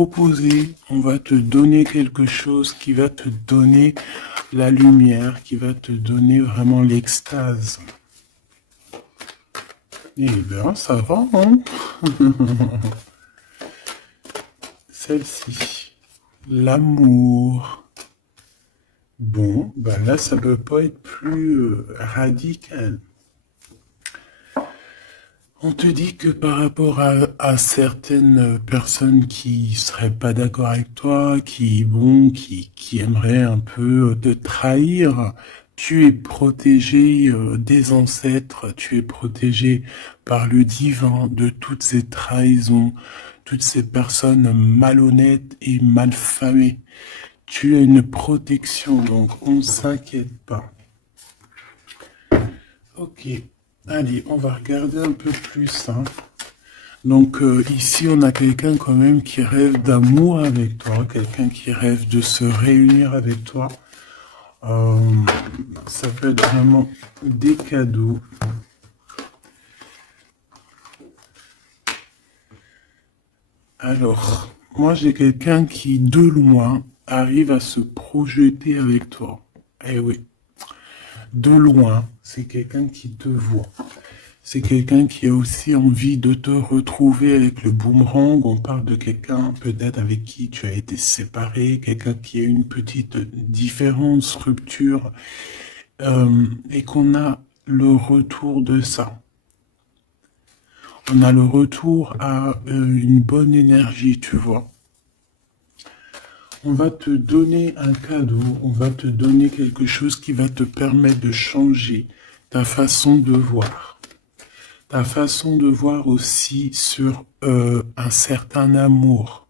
proposer, on va te donner quelque chose qui va te donner la lumière, qui va te donner vraiment l'extase. Eh bien, ça va, hein? Celle-ci, l'amour. Bon, ben là, ça peut pas être plus radical. On te dit que par rapport à certaines personnes qui seraient pas d'accord avec toi, qui aimeraient un peu te trahir, tu es protégé des ancêtres, tu es protégé par le divin de toutes ces trahisons, toutes ces personnes malhonnêtes et malfamées. Tu as une protection, donc on ne s'inquiète pas. Ok. Allez, on va regarder un peu plus. Hein. Donc ici, on a quelqu'un quand même qui rêve d'amour avec toi, quelqu'un qui rêve de se réunir avec toi. Ça peut être vraiment des cadeaux. Alors, moi j'ai quelqu'un qui, de loin, arrive à se projeter avec toi. Eh oui, de loin, c'est quelqu'un qui te voit. C'est quelqu'un qui a aussi envie de te retrouver avec le boomerang. On parle de quelqu'un peut-être avec qui tu as été séparé, quelqu'un qui a une petite différence, rupture, et qu'on a le retour de ça. On a le retour à une bonne énergie, tu vois. On va te donner un cadeau, on va te donner quelque chose qui va te permettre de changer ta façon de voir. Ta façon de voir aussi sur un certain amour,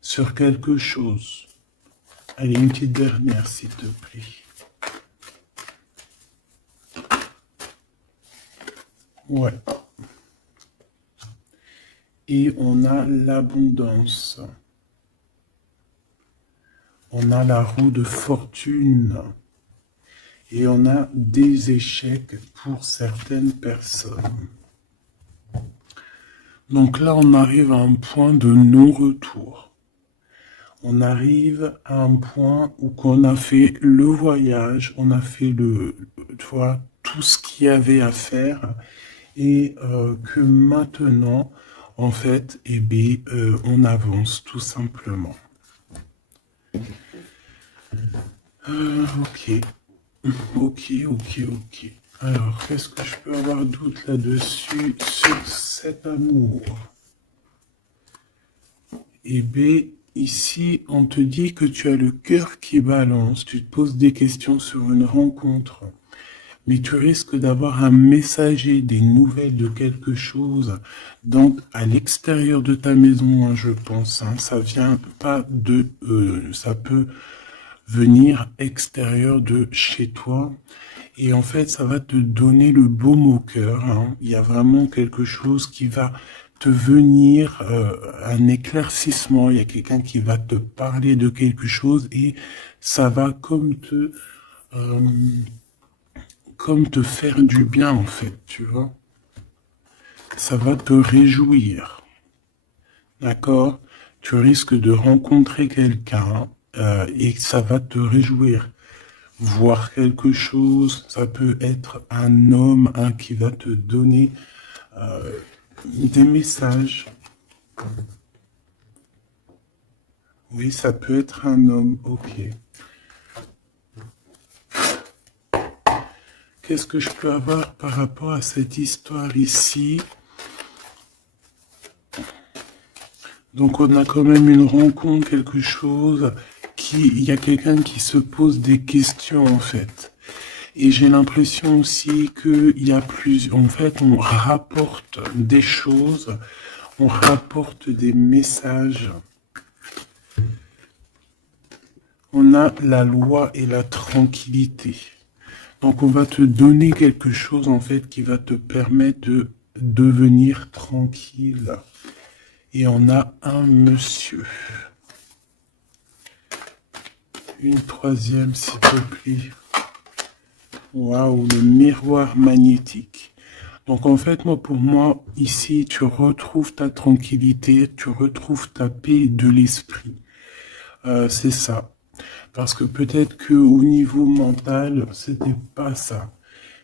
sur quelque chose. Allez, une petite dernière, s'il te plaît. Ouais. Et on a l'abondance. On a la roue de fortune. Et on a des échecs pour certaines personnes. Donc là, on arrive à un point de non-retour. On arrive à un point où on a fait le voyage, on a fait tu vois, tout ce qu'il y avait à faire, et que maintenant, en fait, eh bien, on avance tout simplement. Ok, ok. Alors, qu'est-ce que je peux avoir d'autre là-dessus sur cet amour? Eh bien, ici, on te dit que tu as le cœur qui balance, tu te poses des questions sur une rencontre, mais tu risques d'avoir un messager, des nouvelles de quelque chose, donc à l'extérieur de ta maison, hein, je pense. Hein, ça vient pas de... ça peut venir extérieur de chez toi. Et en fait, ça va te donner le baume au cœur. Hein. Il y a vraiment quelque chose qui va te venir, un éclaircissement. Il y a quelqu'un qui va te parler de quelque chose et ça va comme te faire du bien, en fait, tu vois. Ça va te réjouir. D'accord? Tu risques de rencontrer quelqu'un et ça va te réjouir. Voir quelque chose, ça peut être un homme qui va te donner des messages. Oui, ça peut être un homme, ok. Qu'est-ce que je peux avoir par rapport à cette histoire ici? Donc on a quand même une rencontre, quelque chose, il y a quelqu'un qui se pose des questions en fait. Et j'ai l'impression aussi qu'il y a en fait, on rapporte des choses, on rapporte des messages. On a la loi et la tranquillité. Donc on va te donner quelque chose en fait qui va te permettre de devenir tranquille. Et on a un monsieur. Une troisième s'il te plaît. Waouh, le miroir magnétique. Donc en fait, pour moi, ici, tu retrouves ta tranquillité, tu retrouves ta paix de l'esprit. C'est ça. Parce que peut-être que au niveau mental, c'était pas ça.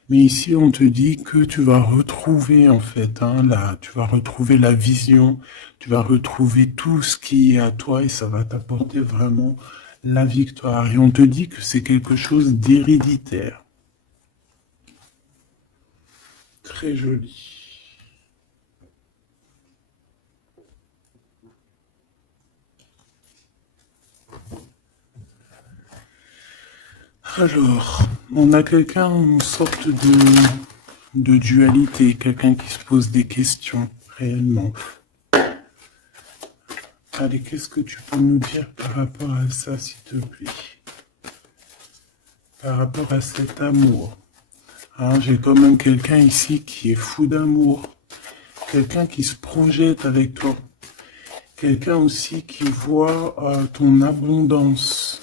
Mais ici, on te dit que tu vas retrouver, en fait, tu vas retrouver la vision, tu vas retrouver tout ce qui est à toi et ça va t'apporter vraiment la victoire. Et on te dit que c'est quelque chose d'héréditaire. Très joli. Alors, on a quelqu'un, une sorte de dualité, quelqu'un qui se pose des questions, réellement. Allez, qu'est-ce que tu peux nous dire par rapport à ça, s'il te plaît? Par rapport à cet amour. J'ai quand même quelqu'un ici qui est fou d'amour. Quelqu'un qui se projette avec toi. Quelqu'un aussi qui voit ton abondance.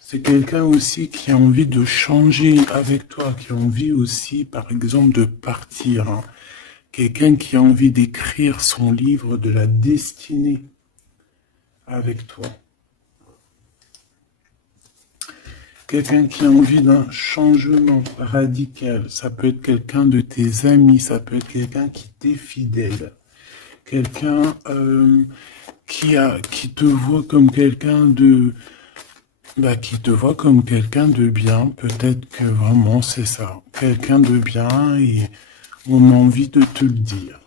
C'est quelqu'un aussi qui a envie de changer avec toi, qui a envie aussi, par exemple, de partir. Quelqu'un qui a envie d'écrire son livre de la destinée avec toi. Quelqu'un qui a envie d'un changement radical. Ça peut être quelqu'un de tes amis, ça peut être quelqu'un qui t'est fidèle. Quelqu'un qui te voit comme quelqu'un de... qui te voit comme quelqu'un de bien. Peut-être que vraiment c'est ça. Quelqu'un de bien et on a envie de te le dire.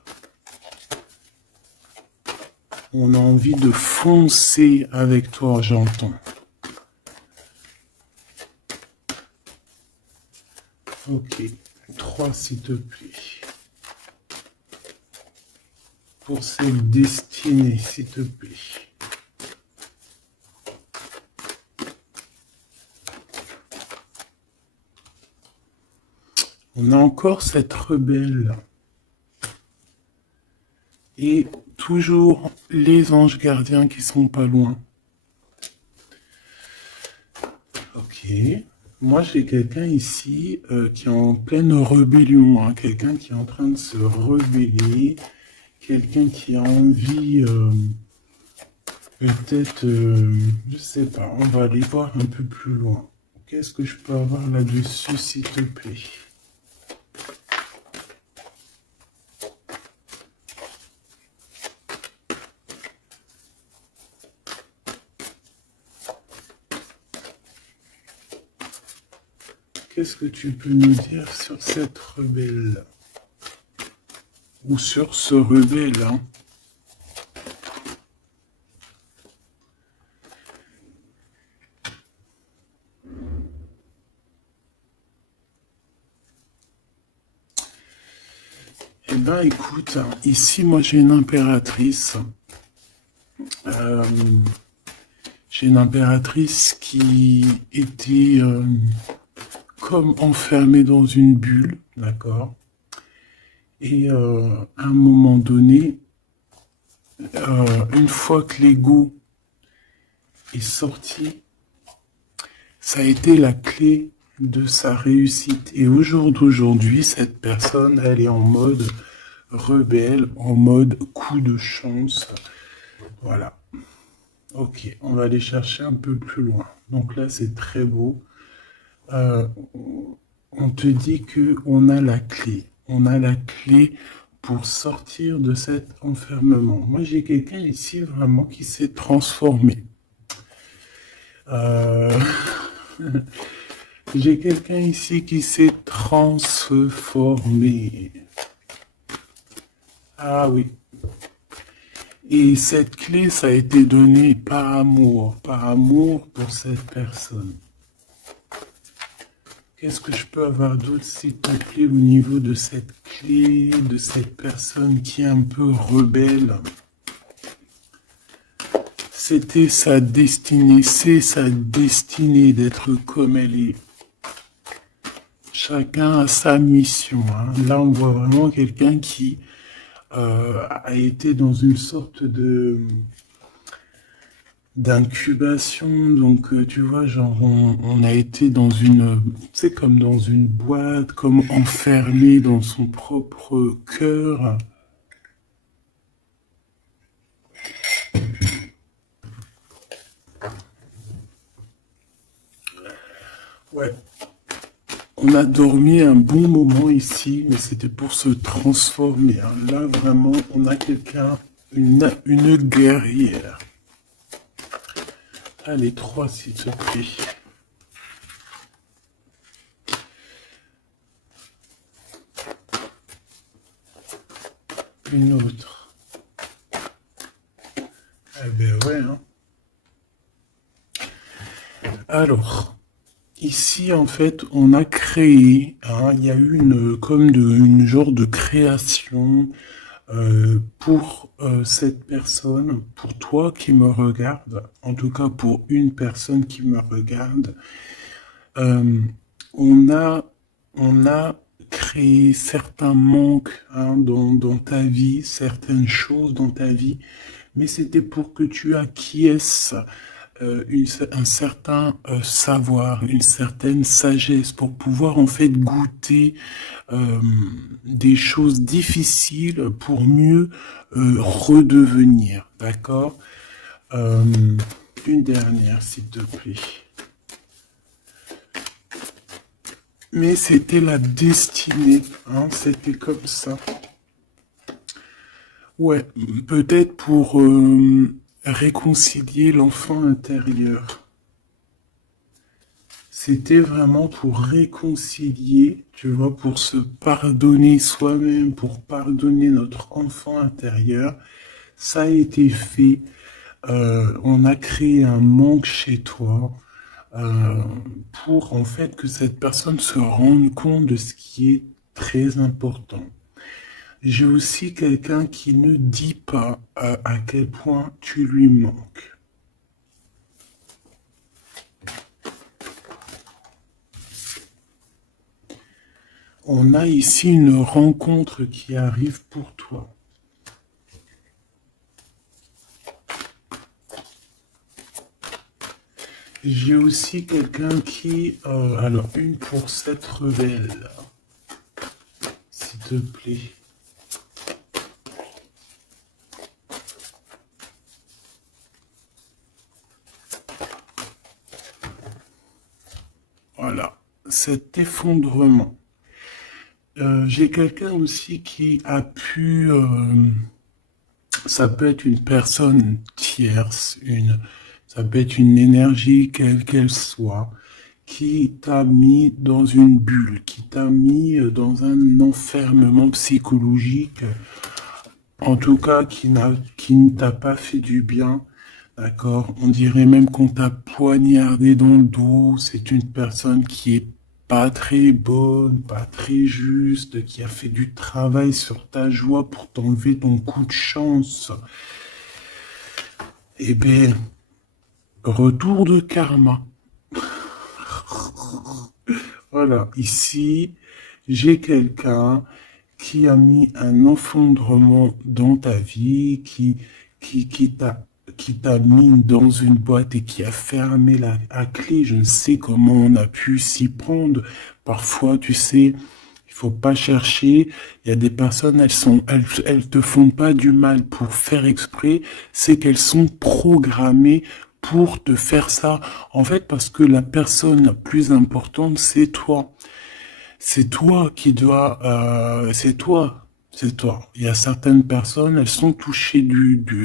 On a envie de foncer avec toi, j'entends. Ok, 3 s'il te plaît. Pour cette destinée, s'il te plaît. On a encore cette rebelle. Et toujours les anges gardiens qui sont pas loin. Ok. Moi, j'ai quelqu'un ici qui est en pleine rébellion. Quelqu'un qui est en train de se rebeller. Quelqu'un qui a envie, peut-être, je sais pas, on va aller voir un peu plus loin. Qu'est-ce que je peux avoir là-dessus, s'il te plaît? Qu'est-ce que tu peux nous dire sur cette rebelle? Ou sur ce rebelle, Eh ben, écoute, ici, moi, j'ai une impératrice. J'ai une impératrice qui était comme enfermée dans une bulle, d'accord? Et à un moment donné, une fois que l'ego est sorti, ça a été la clé de sa réussite. Et au jour d'aujourd'hui, cette personne, elle est en mode rebelle, en mode coup de chance. Voilà. Ok, on va aller chercher un peu plus loin. Donc là, c'est très beau. On te dit que on a la clé. On a la clé pour sortir de cet enfermement. Moi, j'ai quelqu'un ici vraiment qui s'est transformé. J'ai quelqu'un ici qui s'est transformé. Ah oui. Et cette clé, ça a été donné par amour pour cette personne. Qu'est-ce que je peux avoir d'autre, s'il te plaît, au niveau de cette clé, de cette personne qui est un peu rebelle? C'était sa destinée, c'est sa destinée d'être comme elle est. Chacun a sa mission. Là, on voit vraiment quelqu'un qui a été dans une sorte d'incubation. Donc, tu vois, genre, on a été dans une, tu sais, comme dans une boîte, comme enfermé dans son propre cœur. Ouais. On a dormi un bon moment ici, mais c'était pour se transformer, hein. Là, vraiment, on a quelqu'un, une guerrière. Allez, 3, s'il te plaît. Une autre. Eh ben ouais, hein. Alors, ici, en fait, on a créé, hein, il y a eu une genre de création pour cette personne, pour toi qui me regarde, en tout cas pour une personne qui me regarde. Euh, on a, on a créé certains manques, hein, dans ta vie, certaines choses dans ta vie, mais c'était pour que tu acquiesces un certain savoir, une certaine sagesse pour pouvoir en fait goûter euh, des choses difficiles pour mieux redevenir. D'accord. Euh, une dernière, s'il te plaît. Mais c'était la destinée, hein, c'était comme ça. Ouais, peut-être pour réconcilier l'enfant intérieur. C'était vraiment pour réconcilier, tu vois, pour se pardonner soi-même, pour pardonner notre enfant intérieur. Ça a été fait. On a créé un manque chez toi euh, pour en fait que cette personne se rende compte de ce qui est très important. J'ai aussi quelqu'un qui ne dit pas à quel point tu lui manques. On a ici une rencontre qui arrive pour toi. J'ai aussi quelqu'un qui... alors, une pour cette rebelle, s'il te plaît. Voilà, cet effondrement. J'ai quelqu'un aussi qui a pu... ça peut être une personne tierce, ça peut être une énergie quelle qu'elle soit, qui t'a mis dans une bulle, qui t'a mis dans un enfermement psychologique, en tout cas qui ne t'a pas fait du bien, d'accord? On dirait même qu'on t'a poignardé dans le dos. C'est une personne qui est pas très bonne, pas très juste, qui a fait du travail sur ta joie pour t'enlever ton coup de chance. Eh bien, retour de karma. Voilà, ici, j'ai quelqu'un qui a mis un effondrement dans ta vie, qui, qui t'a, qui t'a mis dans une boîte et qui a fermé à clé. Je ne sais comment on a pu s'y prendre. Parfois, tu sais, il faut pas chercher. Il y a des personnes, elles te font pas du mal pour faire exprès. C'est qu'elles sont programmées pour te faire ça. En fait, parce que la personne la plus importante, c'est toi. C'est toi qui dois, c'est toi, c'est toi. Il y a certaines personnes, elles sont touchées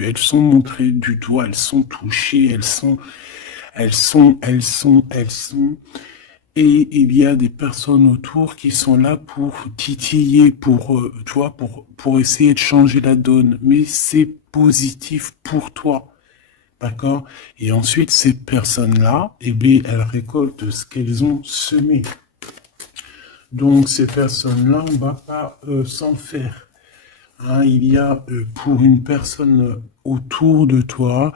elles sont montrées du doigt, elles sont touchées, elles sont. Et il y a des personnes autour qui sont là pour titiller, tu vois, pour essayer de changer la donne. Mais c'est positif pour toi. D'accord? Et ensuite, ces personnes-là, eh bien, elles récoltent ce qu'elles ont semé. Donc ces personnes-là, on ne va pas s'en faire. Hein, il y a pour une personne autour de toi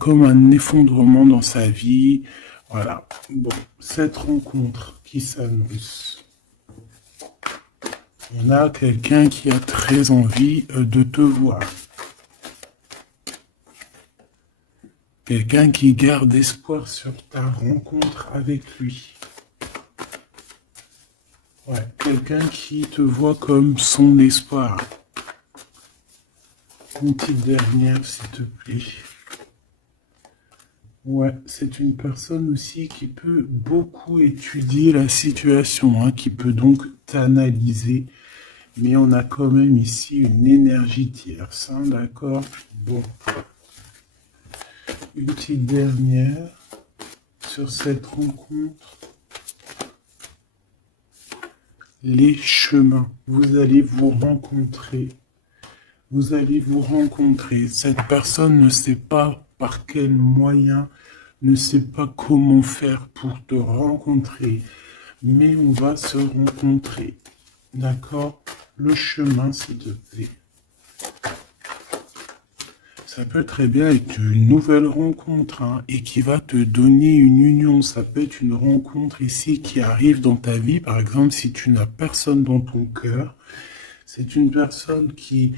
comme un effondrement dans sa vie. Voilà. Bon, cette rencontre qui s'annonce. On a quelqu'un qui a très envie de te voir. Quelqu'un qui garde espoir sur ta rencontre avec lui. Ouais, quelqu'un qui te voit comme son espoir. Une petite dernière, s'il te plaît. Ouais, c'est une personne aussi qui peut beaucoup étudier la situation, hein, qui peut donc t'analyser. Mais on a quand même ici une énergie tierce, hein, d'accord? Bon. Une petite dernière sur cette rencontre. Les chemins. Vous allez vous rencontrer. Vous allez vous rencontrer. Cette personne ne sait pas par quel moyen, ne sait pas comment faire pour te rencontrer. Mais on va se rencontrer. D'accord? Le chemin, s'il te plaît. Ça peut très bien être une nouvelle rencontre, hein, et qui va te donner une union. Ça peut être une rencontre ici qui arrive dans ta vie. Par exemple, si tu n'as personne dans ton cœur, c'est une personne qui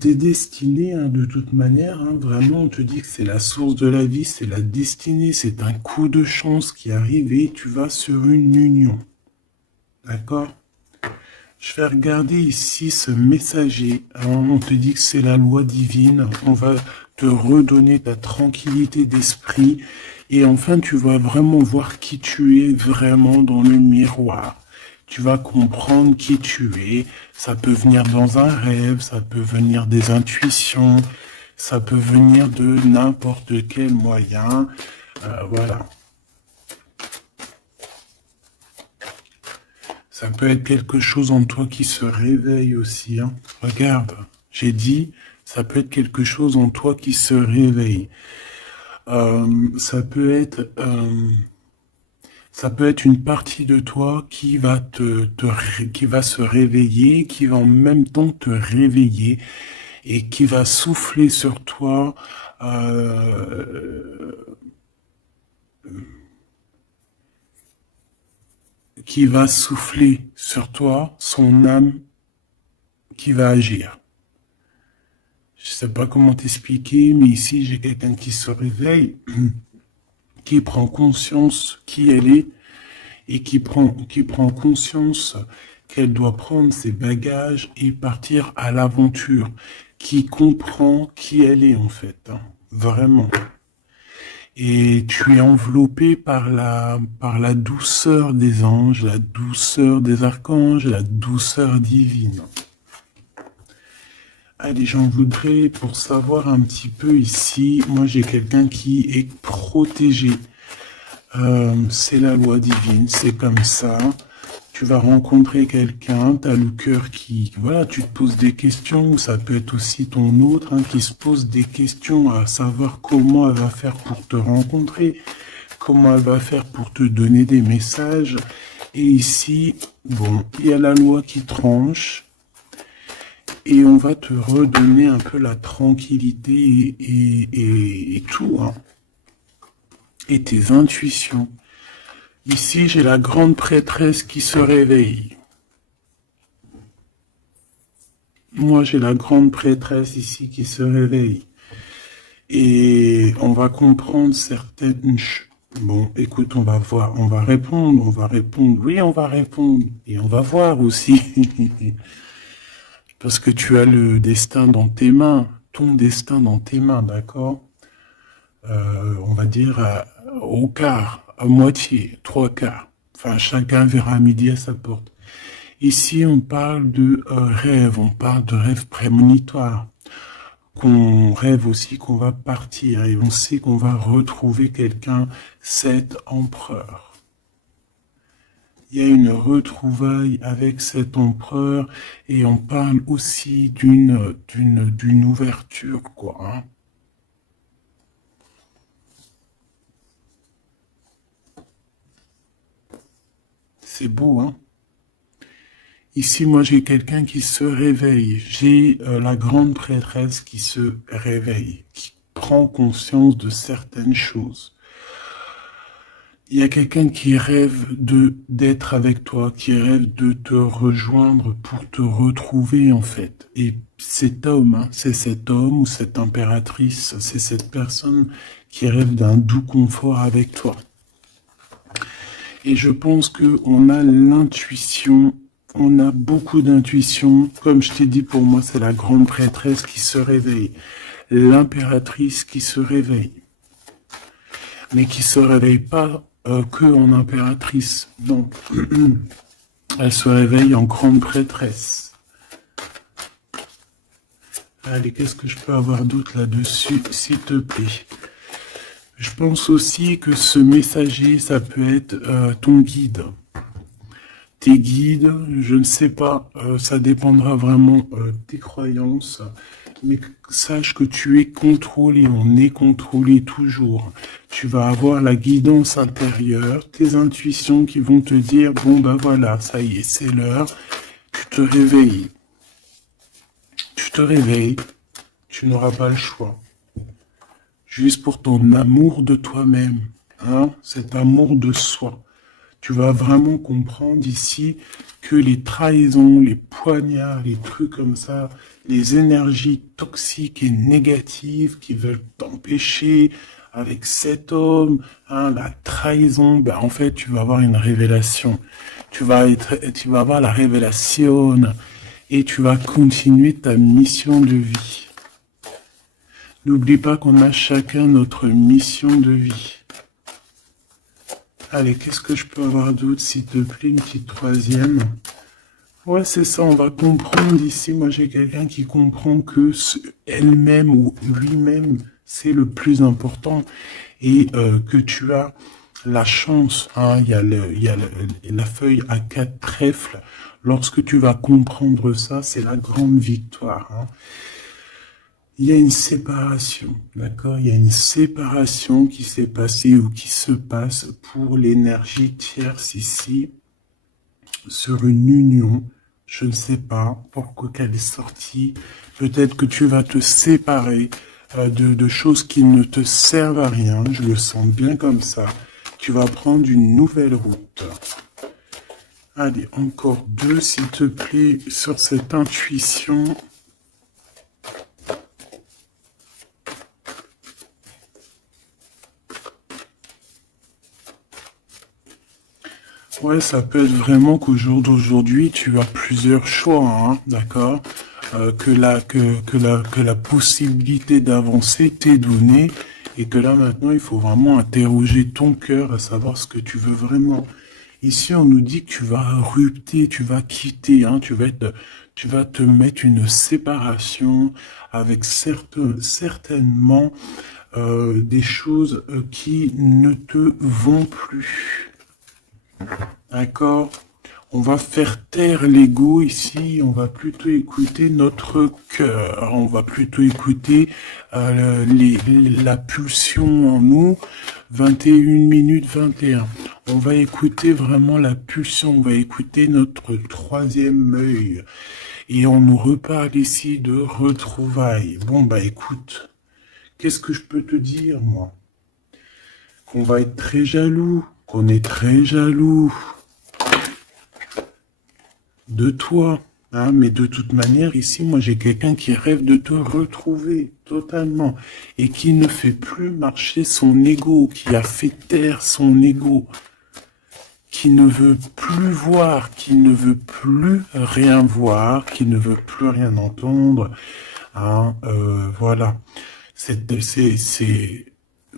t'est destinée, hein, de toute manière. Hein, vraiment, on te dit que c'est la source de la vie, c'est la destinée, c'est un coup de chance qui arrive et tu vas sur une union. D'accord? Je vais regarder ici ce messager. Alors, on te dit que c'est la loi divine. On va te redonner ta tranquillité d'esprit. Et enfin, tu vas vraiment voir qui tu es vraiment dans le miroir. Tu vas comprendre qui tu es. Ça peut venir dans un rêve, ça peut venir des intuitions, ça peut venir de n'importe quel moyen. Voilà. Ça peut être quelque chose en toi qui se réveille aussi, hein. Regarde, j'ai dit, ça peut être quelque chose en toi qui se réveille. Ça peut être une partie de toi qui va qui va se réveiller, qui va en même temps te réveiller et qui va souffler sur toi. Qui va souffler sur toi son âme qui va agir. Je sais pas comment t'expliquer, mais ici j'ai quelqu'un qui se réveille, qui prend conscience qui elle est et qui prend conscience qu'elle doit prendre ses bagages et partir à l'aventure, qui comprend qui elle est en fait, hein, vraiment. Et tu es enveloppé par la douceur des anges, la douceur des archanges, la douceur divine. Allez, j'en voudrais pour savoir un petit peu ici. Moi, j'ai quelqu'un qui est protégé. C'est la loi divine, c'est comme ça. Tu vas rencontrer quelqu'un, tu as le cœur qui... Voilà, tu te poses des questions. Ça peut être aussi ton autre, hein, qui se pose des questions à savoir comment elle va faire pour te rencontrer, comment elle va faire pour te donner des messages. Et ici, bon, il y a la loi qui tranche. Et on va te redonner un peu la tranquillité et tout, hein. Et tes intuitions. Ici, j'ai la grande prêtresse qui se réveille. Moi, j'ai la grande prêtresse ici qui se réveille. Et on va comprendre certaines choses. Bon, écoute, on va voir, on va répondre, oui, on va répondre. Et on va voir aussi. Parce que tu as le destin dans tes mains, ton destin dans tes mains, d'accord? On va dire au quart, à moitié, trois quarts. Enfin, chacun verra midi à sa porte. Ici, on parle de rêve, on parle de rêve prémonitoire. Qu'on rêve aussi qu'on va partir et on sait qu'on va retrouver quelqu'un, cet empereur. Il y a une retrouvaille avec cet empereur et on parle aussi d'une ouverture, quoi, hein. C'est beau, hein. Ici, moi, j'ai quelqu'un qui se réveille. J'ai la grande prêtresse qui se réveille, qui prend conscience de certaines choses. il y a quelqu'un qui rêve d'être avec toi, qui rêve de te rejoindre pour te retrouver en fait. Et cet homme, hein, c'est cet homme ou cette impératrice, c'est cette personne qui rêve d'un doux confort avec toi. Et je pense que on a l'intuition, on a beaucoup d'intuition. Comme je t'ai dit, pour moi, c'est la grande prêtresse qui se réveille, l'impératrice qui se réveille, mais qui se réveille pas que en impératrice. Non, elle se réveille en grande prêtresse. Allez, qu'est-ce que je peux avoir d'autre là-dessus, s'il te plaît? Je pense aussi que ce messager, ça peut être ton guide. Tes guides, je ne sais pas, ça dépendra vraiment de tes croyances, mais sache que tu es contrôlé, on est contrôlé toujours. Tu vas avoir la guidance intérieure, tes intuitions qui vont te dire, bon ben voilà, ça y est, c'est l'heure, tu te réveilles. Tu te réveilles, tu n'auras pas le choix. Juste pour ton amour de toi-même, hein, cet amour de soi. Tu vas vraiment comprendre ici que les trahisons, les poignards, les trucs comme ça, les énergies toxiques et négatives qui veulent t'empêcher avec cet homme, hein, la trahison, ben en fait tu vas avoir une révélation. Tu vas avoir la révélation et tu vas continuer ta mission de vie. N'oublie pas qu'on a chacun notre mission de vie. Allez, qu'est-ce que je peux avoir d'autre, s'il te plaît, une petite troisième. Ouais, c'est ça, on va comprendre ici. Moi, j'ai quelqu'un qui comprend que elle-même ou lui-même, c'est le plus important. Et que tu as la chance, hein, il y a la feuille à 4 trèfles. Lorsque tu vas comprendre ça, c'est la grande victoire. Hein. Il y a une séparation, d'accord? Il y a une séparation qui s'est passée ou qui se passe pour l'énergie tierce ici, sur une union. Je ne sais pas pourquoi qu'elle est sortie. Peut-être que tu vas te séparer de choses qui ne te servent à rien. Je le sens bien comme ça. Tu vas prendre une nouvelle route. Allez, encore deux, s'il te plaît, sur cette intuition. Ouais, ça peut être vraiment qu'au jour d'aujourd'hui, tu as plusieurs choix, hein, d'accord? Que la possibilité d'avancer t'est donnée et que là maintenant, il faut vraiment interroger ton cœur à savoir ce que tu veux vraiment. Ici, on nous dit que tu vas rupter, tu vas quitter, hein, tu vas te mettre une séparation avec certainement des choses qui ne te vont plus. D'accord? On va faire taire l'ego ici, on va plutôt écouter notre cœur, on va plutôt écouter la pulsion en nous, 21 minutes 21. On va écouter vraiment la pulsion, on va écouter notre troisième œil. Et on nous reparle ici de retrouvailles. Bon bah écoute, qu'est-ce que je peux te dire moi? Qu'on va être très jaloux, qu'on est très jaloux de toi, hein, mais de toute manière, ici, moi, j'ai quelqu'un qui rêve de te retrouver totalement et qui ne fait plus marcher son ego, qui a fait taire son ego, qui ne veut plus voir, qui ne veut plus rien voir, qui ne veut plus rien entendre, hein, voilà.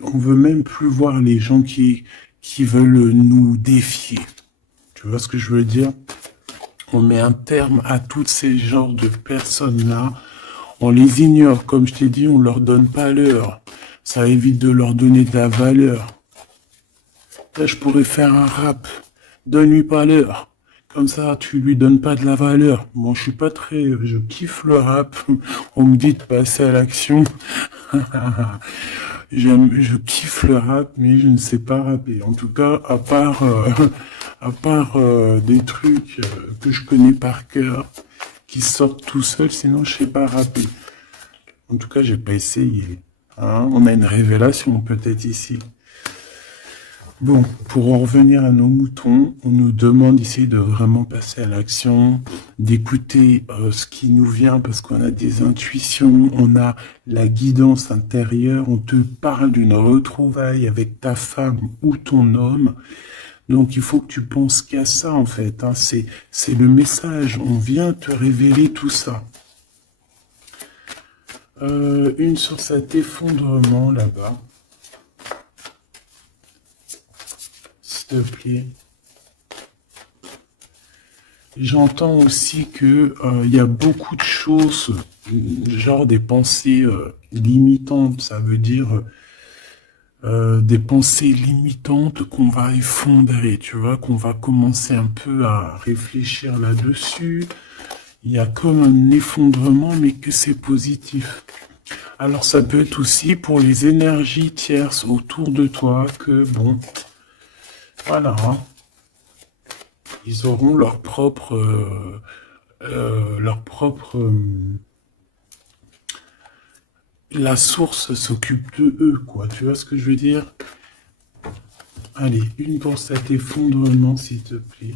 On veut même plus voir les gens qui veulent nous défier. Tu vois ce que je veux dire? On met un terme à tous ces genres de personnes-là. On les ignore, comme je t'ai dit, on leur donne pas l'heure. Ça évite de leur donner de la valeur. Là, je pourrais faire un rap. Donne-lui pas l'heure. Comme ça, tu lui donnes pas de la valeur. Bon, je suis pas très... Je kiffe le rap. On me dit de passer à l'action. Je kiffe le rap, mais je ne sais pas rapper. En tout cas, à part des trucs que je connais par cœur, qui sortent tout seuls, sinon je sais pas rapper. En tout cas, j'ai pas essayé. Hein, on a une révélation peut-être ici. Bon, pour en revenir à nos moutons, on nous demande ici de vraiment passer à l'action, d'écouter ce qui nous vient parce qu'on a des intuitions, on a la guidance intérieure, on te parle d'une retrouvaille avec ta femme ou ton homme. Donc il faut que tu penses qu'à ça en fait, hein. C'est le message, on vient te révéler tout ça. Une sur cet effondrement là-bas, s'il te plaît. J'entends aussi que il y a beaucoup de choses, genre des pensées limitantes, ça veut dire des pensées limitantes qu'on va effondrer, tu vois, qu'on va commencer un peu à réfléchir là-dessus. Il y a comme un effondrement, mais que c'est positif. Alors ça peut être aussi pour les énergies tierces autour de toi que, bon, voilà, hein, ils auront leur propre, la source s'occupe de eux, quoi. Tu vois ce que je veux dire? Allez, une pour cet effondrement, s'il te plaît.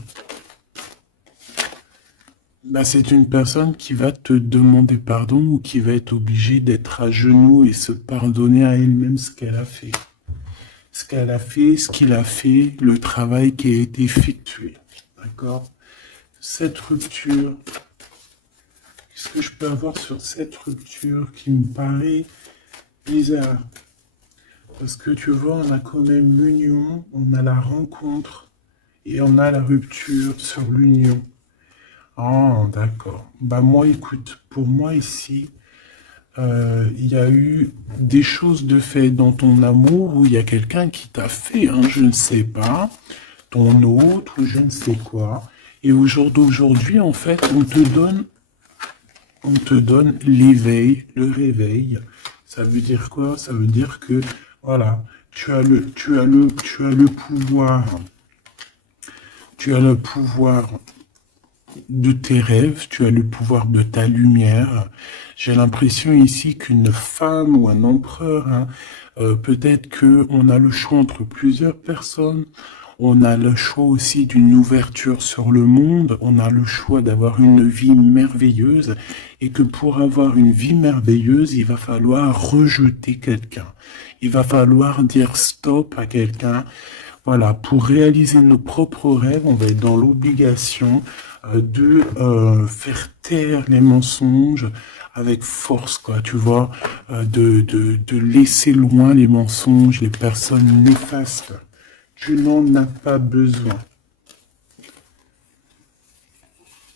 Bah, c'est une personne qui va te demander pardon ou qui va être obligée d'être à genoux et se pardonner à elle-même ce qu'elle a fait. Ce qu'elle a fait, ce qu'il a fait, le travail qui a été effectué. D'accord? Cette rupture, qu'est-ce que je peux avoir sur cette rupture qui me paraît bizarre? Parce que tu vois, on a quand même l'union, on a la rencontre et on a la rupture sur l'union. Ah, d'accord. Bah moi, écoute, pour moi ici, il y a eu des choses de fait dans ton amour où il y a quelqu'un qui t'a fait, hein, je ne sais pas, ton autre ou je ne sais quoi. Et au jour d'aujourd'hui, en fait, on te donne l'éveil, le réveil. Ça veut dire quoi? Ça veut dire que, voilà, tu as le pouvoir, tu as le pouvoir de tes rêves, tu as le pouvoir de ta lumière. J'ai l'impression ici qu'une femme ou un empereur, hein, peut-être que on a le choix entre plusieurs personnes. On a le choix aussi d'une ouverture sur le monde. On a le choix d'avoir une vie merveilleuse. Et que pour avoir une vie merveilleuse, il va falloir rejeter quelqu'un. Il va falloir dire stop à quelqu'un. Voilà, pour réaliser nos propres rêves, on va être dans l'obligation de faire taire les mensonges avec force, quoi, tu vois, de laisser loin les mensonges, les personnes néfastes. Tu n'en as pas besoin.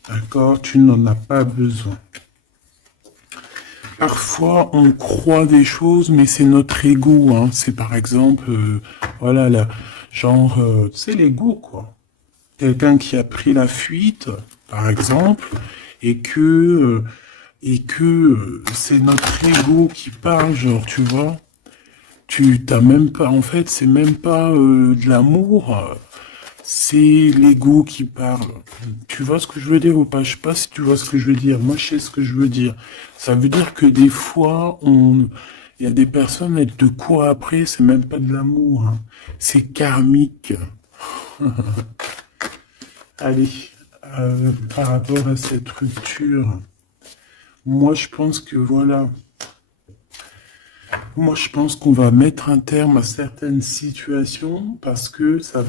D'accord? Tu n'en as pas besoin. Parfois, on croit des choses, mais c'est notre ego, hein. C'est par exemple, voilà, là, genre, c'est l'ego, quoi. Quelqu'un qui a pris la fuite, par exemple, et que c'est notre ego qui parle, genre, tu vois. Tu t'as même pas, en fait, c'est même pas de l'amour, c'est l'ego qui parle. Tu vois ce que je veux dire ou pas? Je sais pas si tu vois ce que je veux dire. Moi, je sais ce que je veux dire. Ça veut dire que des fois, il y a des personnes, elles te courent après, c'est même pas de l'amour, hein. C'est karmique. Allez, par rapport à cette rupture, moi, je pense que voilà. Moi, je pense qu'on va mettre un terme à certaines situations parce que ça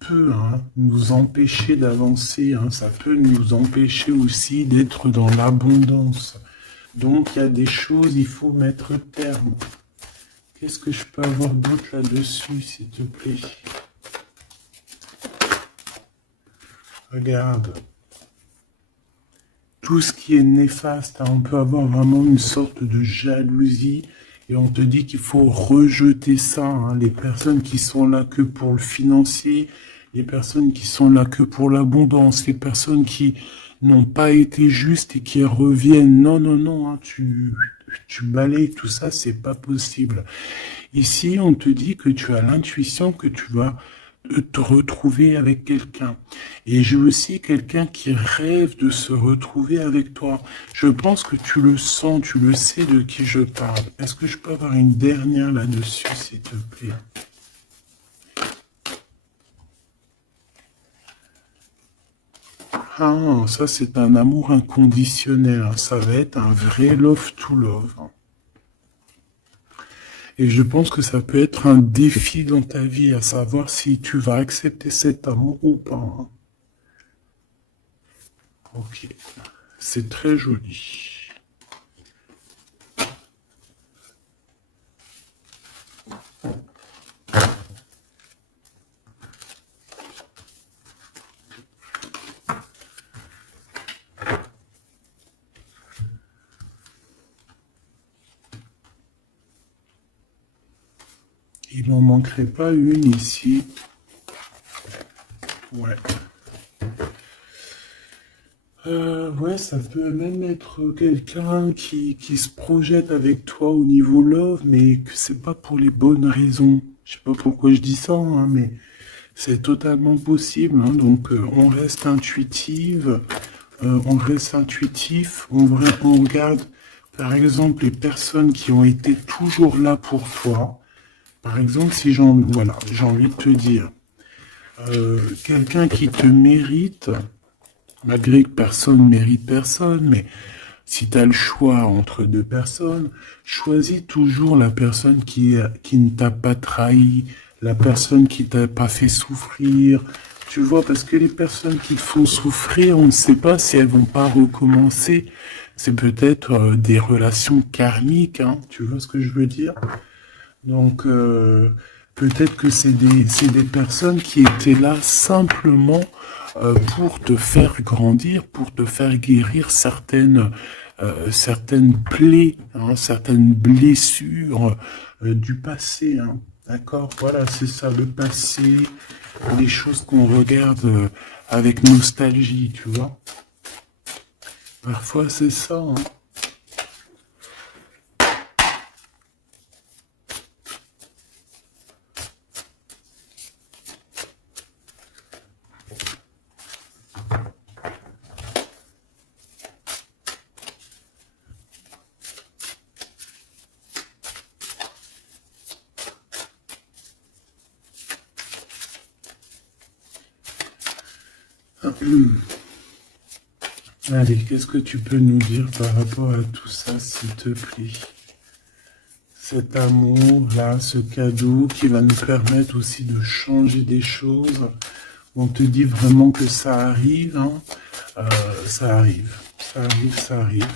peut, hein, nous empêcher d'avancer, hein, ça peut nous empêcher aussi d'être dans l'abondance. Donc, il y a des choses, il faut mettre terme. Qu'est-ce que je peux avoir d'autre là-dessus, s'il te plaît? Regarde. Tout ce qui est néfaste, hein, on peut avoir vraiment une sorte de jalousie et on te dit qu'il faut rejeter ça, hein. Les personnes qui sont là que pour le financier, les personnes qui sont là que pour l'abondance, les personnes qui n'ont pas été justes et qui reviennent. Non, non, non, hein, tu balayes tout ça, c'est pas possible. Ici, on te dit que tu as l'intuition que tu vas te retrouver avec quelqu'un. Et j'ai aussi quelqu'un qui rêve de se retrouver avec toi. Je pense que tu le sens, tu le sais de qui je parle. Est-ce que je peux avoir une dernière là-dessus, s'il te plaît? Ah, ça c'est un amour inconditionnel, hein. Ça va être un vrai love to love, hein. Et je pense que ça peut être un défi dans ta vie, à savoir si tu vas accepter cet amour ou pas, hein. Ok, c'est très joli. Il n'en manquerait pas une ici. Ouais. Ouais, ça peut même être quelqu'un qui se projette avec toi au niveau love, mais que c'est pas pour les bonnes raisons. Je sais pas pourquoi je dis ça, hein, mais c'est totalement possible, hein. Donc, on reste intuitif, on regarde, par exemple, les personnes qui ont été toujours là pour toi. Par exemple, si voilà, j'ai envie de te dire, quelqu'un qui te mérite, malgré que personne ne mérite personne, mais si tu as le choix entre deux personnes, choisis toujours la personne qui ne t'a pas trahi, la personne qui t'a pas fait souffrir. Tu vois, parce que les personnes qui te font souffrir, on ne sait pas si elles vont pas recommencer. C'est peut-être des relations karmiques, hein, tu vois ce que je veux dire? Donc, peut-être que c'est des personnes qui étaient là simplement pour te faire grandir, pour te faire guérir certaines plaies, hein, certaines blessures du passé, hein. D'accord? Voilà, c'est ça, le passé, les choses qu'on regarde avec nostalgie, tu vois. Parfois, c'est ça, hein. Allez, qu'est-ce que tu peux nous dire par rapport à tout ça, s'il te plaît? Cet amour-là, ce cadeau qui va nous permettre aussi de changer des choses. On te dit vraiment que ça arrive, hein. Ça arrive, ça arrive, ça arrive.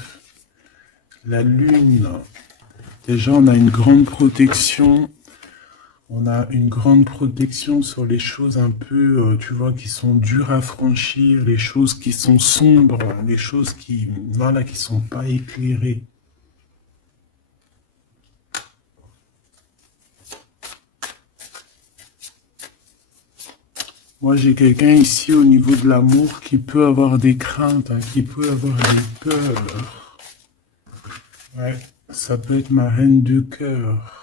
La lune, déjà on a une grande protection. On a une grande protection sur les choses un peu, tu vois, qui sont dures à franchir, les choses qui sont sombres, les choses qui, voilà, qui sont pas éclairées. Moi, j'ai quelqu'un ici au niveau de l'amour qui peut avoir des craintes, hein, qui peut avoir des peurs. Ouais, ça peut être ma reine de cœur.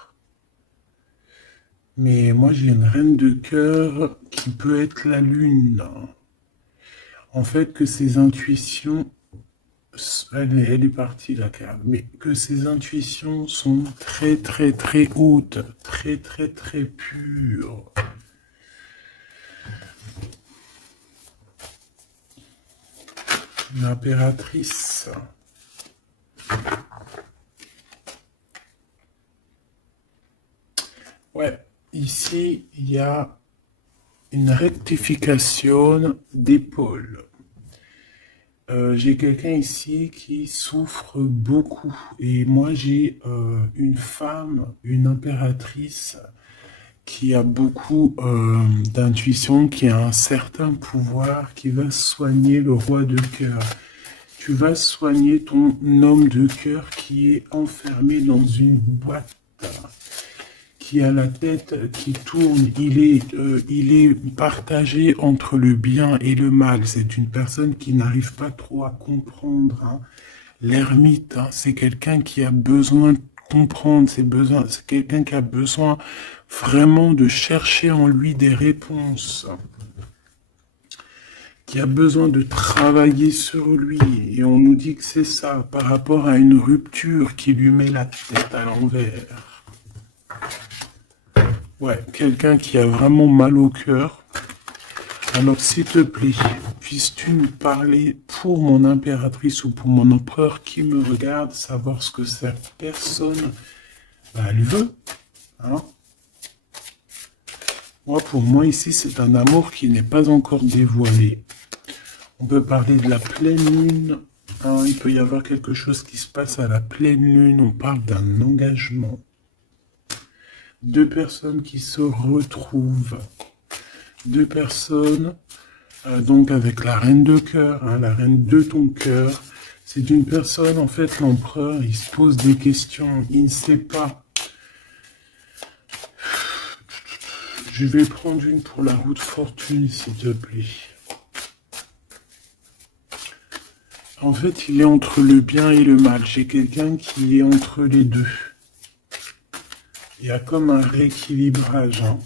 Mais moi, j'ai une reine de cœur qui peut être la lune. En fait, que ses intuitions, elle est partie la carte, mais que ses intuitions sont très très très hautes, très très très pures. L'impératrice. Ouais, ici, il y a une rectification d'épaule. J'ai quelqu'un ici qui souffre beaucoup. Et moi, j'ai une femme, une impératrice, qui a beaucoup d'intuition, qui a un certain pouvoir, qui va soigner le roi de cœur. Tu vas soigner ton homme de cœur qui est enfermé dans une boîte, qui a la tête qui tourne. Il est partagé entre le bien et le mal. C'est une personne qui n'arrive pas trop à comprendre, hein. L'ermite, hein, c'est quelqu'un qui a besoin de comprendre ses besoins. C'est quelqu'un qui a besoin vraiment de chercher en lui des réponses, qui a besoin de travailler sur lui. Et on nous dit que c'est ça, par rapport à une rupture qui lui met la tête à l'envers. Ouais, quelqu'un qui a vraiment mal au cœur. Alors, s'il te plaît, puisses-tu nous parler pour mon impératrice ou pour mon empereur qui me regarde, savoir ce que cette personne elle veut, hein? Moi, pour moi, ici, c'est un amour qui n'est pas encore dévoilé. On peut parler de la pleine lune. Hein, il peut y avoir quelque chose qui se passe à la pleine lune. On parle d'un engagement. Deux personnes qui se retrouvent. Deux personnes, donc avec la reine de cœur, hein, la reine de ton cœur. C'est une personne, en fait, l'empereur, il se pose des questions. Il ne sait pas. Je vais prendre une pour la roue de fortune, s'il te plaît. En fait, il est entre le bien et le mal. J'ai quelqu'un qui est entre les deux. Il y a comme un rééquilibrage. Hein.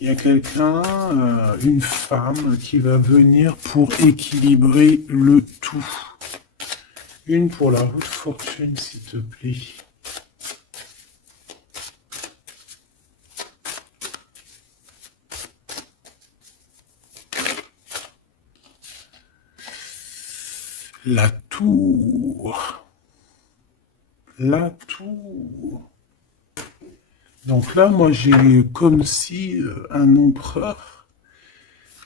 Il y a quelqu'un, une femme, qui va venir pour équilibrer le tout. Une pour la roue de fortune, s'il te plaît. La tour. La tour. Donc là, moi, j'ai comme si un empereur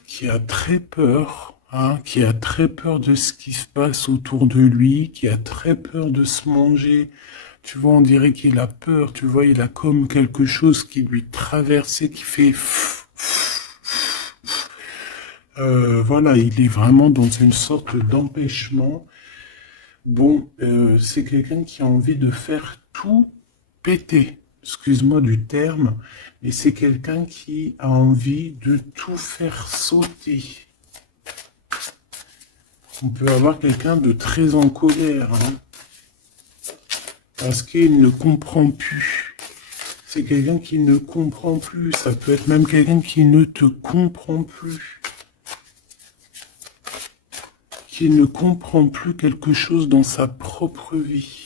qui a très peur, hein, qui a très peur de ce qui se passe autour de lui, qui a très peur de se manger. Tu vois, on dirait qu'il a peur, tu vois, il a comme quelque chose qui lui traverse et qui fait... voilà, il est vraiment dans une sorte d'empêchement. Bon, c'est quelqu'un qui a envie de faire tout péter. Excuse-moi du terme, mais c'est quelqu'un qui a envie de tout faire sauter. On peut avoir quelqu'un de très en colère, hein, parce qu'il ne comprend plus. C'est quelqu'un qui ne comprend plus. Ça peut être même quelqu'un qui ne te comprend plus. Qui ne comprend plus quelque chose dans sa propre vie.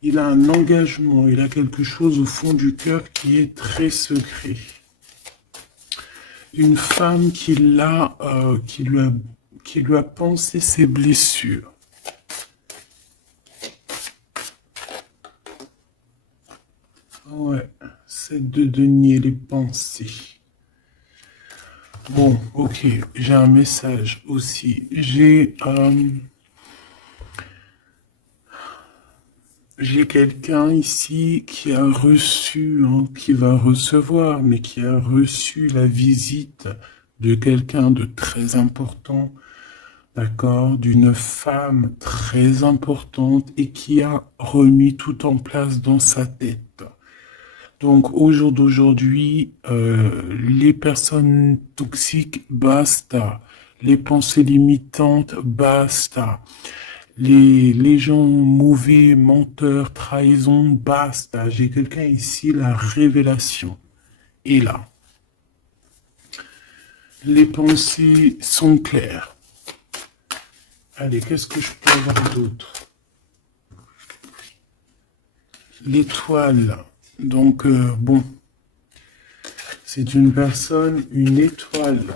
Il a un engagement, il a quelque chose au fond du cœur qui est très secret. Une femme qui lui a pensé ses blessures. Ouais, c'est de denier les pensées. Bon, ok, j'ai un message aussi. J'ai quelqu'un ici qui a reçu, hein, qui va recevoir, mais qui a reçu la visite de quelqu'un de très important, d'accord, d'une femme très importante et qui a remis tout en place dans sa tête. Donc, au jour d'aujourd'hui, les personnes toxiques, basta. Les pensées limitantes, basta. Les gens mauvais, menteurs, trahison, basta. J'ai quelqu'un ici, la révélation est là. Les pensées sont claires. Allez, qu'est-ce que je peux avoir d'autre? L'étoile. Donc, bon, c'est une personne, une étoile.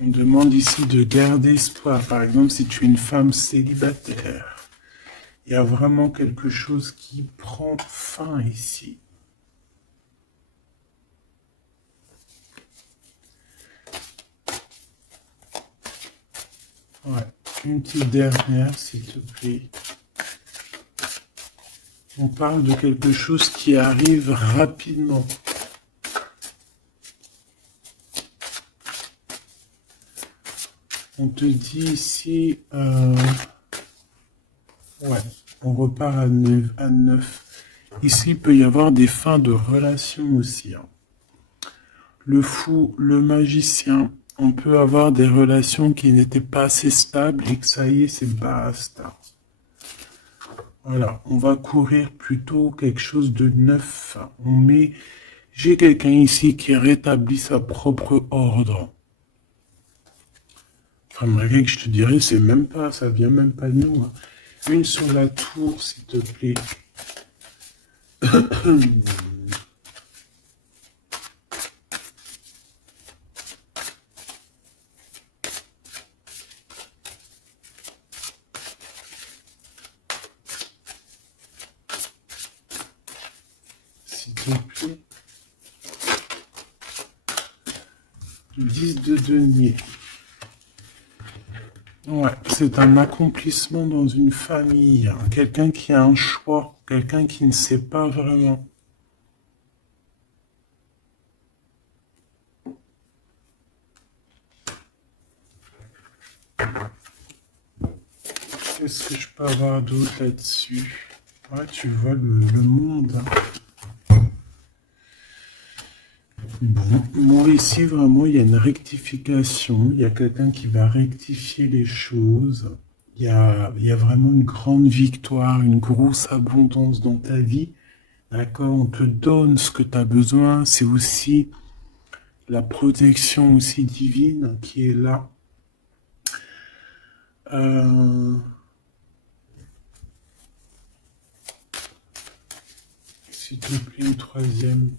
On demande ici de garder espoir. Par exemple, si tu es une femme célibataire, il y a vraiment quelque chose qui prend fin ici. Ouais, une petite dernière, s'il te plaît. On parle de quelque chose qui arrive rapidement. On te dit ici... ouais, on repart à 9. Ici, il peut y avoir des fins de relations aussi. Hein. Le fou, le magicien, on peut avoir des relations qui n'étaient pas assez stables et que ça y est, c'est basta. Voilà, on va courir plutôt quelque chose de neuf. J'ai quelqu'un ici qui rétablit sa propre ordre. Enfin, malgré que je te dirais, c'est même pas, ça vient même pas de nous. Hein. Une sur la tour, s'il te plaît. te plaît. 10 de denier. Ouais, c'est un accomplissement dans une famille. Quelqu'un qui a un choix, quelqu'un qui ne sait pas vraiment. Qu'est-ce que je peux avoir d'autre là-dessus? Ouais, tu vois le monde. Bon, moi ici, vraiment, il y a une rectification. Il y a quelqu'un qui va rectifier les choses. Il y a vraiment une grande victoire, une grosse abondance dans ta vie. D'accord? On te donne ce que tu as besoin. C'est aussi la protection aussi divine qui est là. S'il te plaît, une troisième.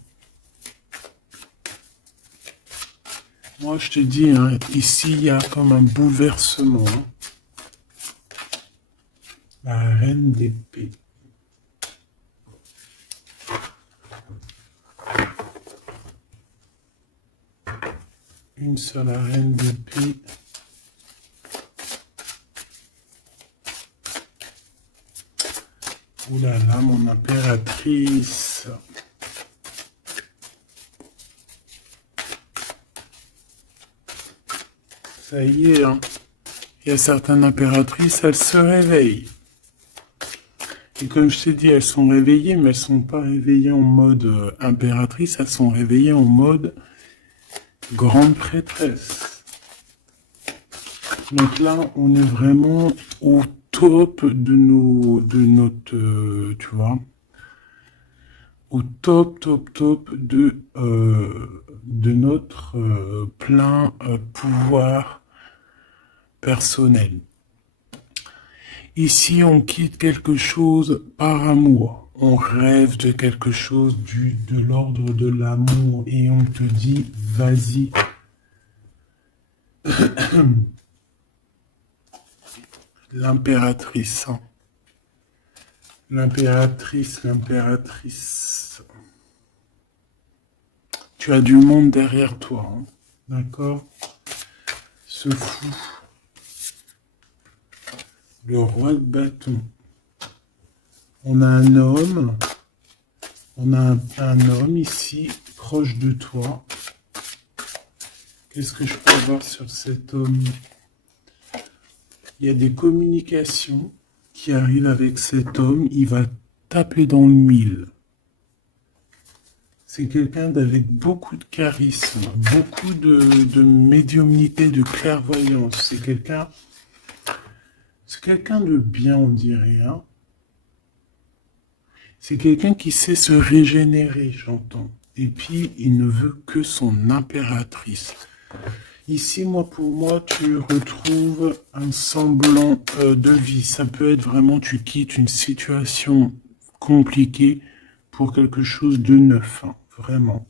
Moi, je te dis, hein, ici, il y a comme un bouleversement. Hein. La reine d'épée. Une seule reine d'épée. Ouh là là, mon impératrice. Ça y est, hein. Il y a certaines impératrices, elles se réveillent. Et comme je t'ai dit, elles sont réveillées, mais elles sont pas réveillées en mode impératrice, elles sont réveillées en mode grande prêtresse. Donc là, on est vraiment au top de notre, tu vois, au top de notre plein pouvoir personnel. Ici, on quitte quelque chose par amour. On rêve de quelque chose de l'ordre de l'amour et on te dit, vas-y. L'impératrice. Hein. L'impératrice. Tu as du monde derrière toi. Hein. D'accord? Ce fou. Le roi de bâton. On a un homme. On a un homme ici, proche de toi. Qu'est-ce que je peux voir sur cet homme? Il y a des communications qui arrivent avec cet homme. Il va taper dans le mille. C'est quelqu'un d'avec beaucoup de charisme, beaucoup de médiumnité, de clairvoyance. C'est quelqu'un de bien, on dirait. Hein. C'est quelqu'un qui sait se régénérer, j'entends. Et puis, il ne veut que son impératrice. Ici, pour moi, tu retrouves un semblant de vie. Ça peut être vraiment, tu quittes une situation compliquée pour quelque chose de neuf. Hein, vraiment.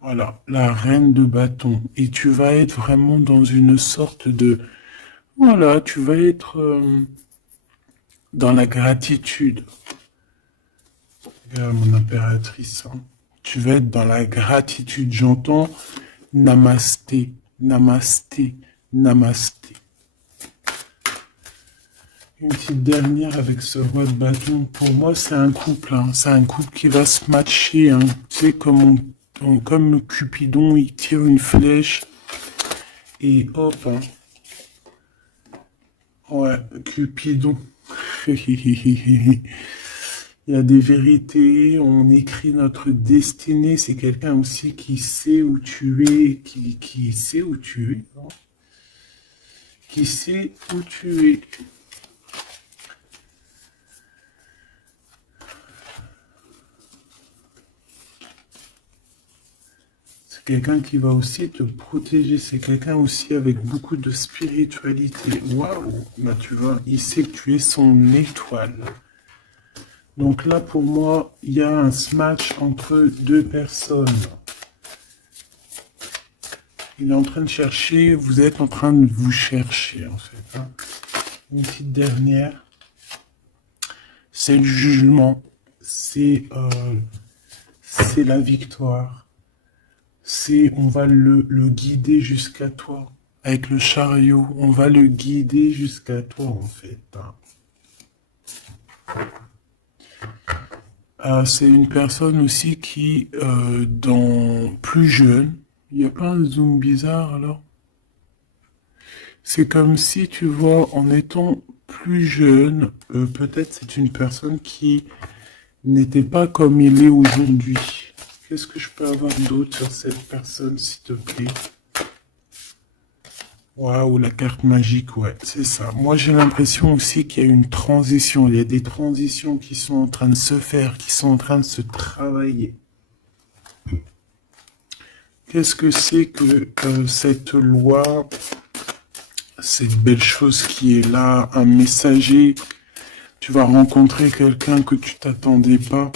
Voilà, la reine de bâton. Et tu vas être vraiment dans une sorte de... Voilà, tu vas être dans la gratitude. Regarde mon impératrice. Hein. Tu vas être dans la gratitude. J'entends namasté, namasté, namasté. Une petite dernière avec ce roi de bâton. Pour moi, c'est un couple. Hein. C'est un couple qui va se matcher. Hein. Tu sais, comme Cupidon, il tire une flèche. Et hop. Hein. Ouais, Cupidon. Il y a des vérités, on écrit notre destinée. C'est quelqu'un aussi qui sait où tu es, qui sait où tu es. Non, qui sait où tu es. C'est quelqu'un qui va aussi te protéger. C'est quelqu'un aussi avec beaucoup de spiritualité. Waouh! Bah, tu vois, il sait que tu es son étoile. Donc là, pour moi, il y a un match entre deux personnes. Il est en train de chercher, vous êtes en train de vous chercher, en fait. Hein. Une petite dernière. C'est le jugement. C'est c'est la victoire. On va le guider jusqu'à toi. Avec le chariot, on va le guider jusqu'à toi, en fait. C'est une personne aussi qui, plus jeune, il n'y a pas un zoom bizarre alors? C'est comme si, tu vois, en étant plus jeune, peut-être c'est une personne qui n'était pas comme il est aujourd'hui. Qu'est-ce que je peux avoir d'autre sur cette personne, s'il te plaît? Waouh, la carte magique, ouais, c'est ça. Moi, j'ai l'impression aussi qu'il y a une transition. Il y a des transitions qui sont en train de se faire, qui sont en train de se travailler. Qu'est-ce que c'est que cette loi, cette belle chose qui est là, un messager? Tu vas rencontrer quelqu'un que tu t'attendais pas.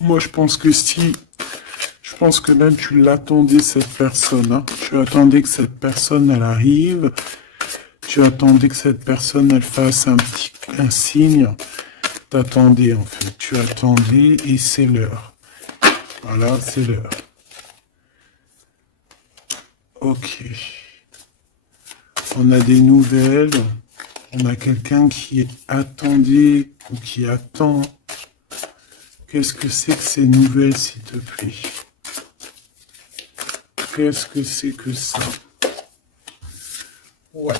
Moi, je pense que si, je pense que même tu l'attendais, cette personne, hein. Tu attendais que cette personne, elle arrive. Tu attendais que cette personne, elle fasse un signe. T'attendais, en fait. Tu attendais et c'est l'heure. Voilà, c'est l'heure. Ok. On a des nouvelles. On a quelqu'un qui attendait ou qui attend. Qu'est-ce que c'est que ces nouvelles, s'il te plaît? Qu'est-ce que c'est que ça? Ouais,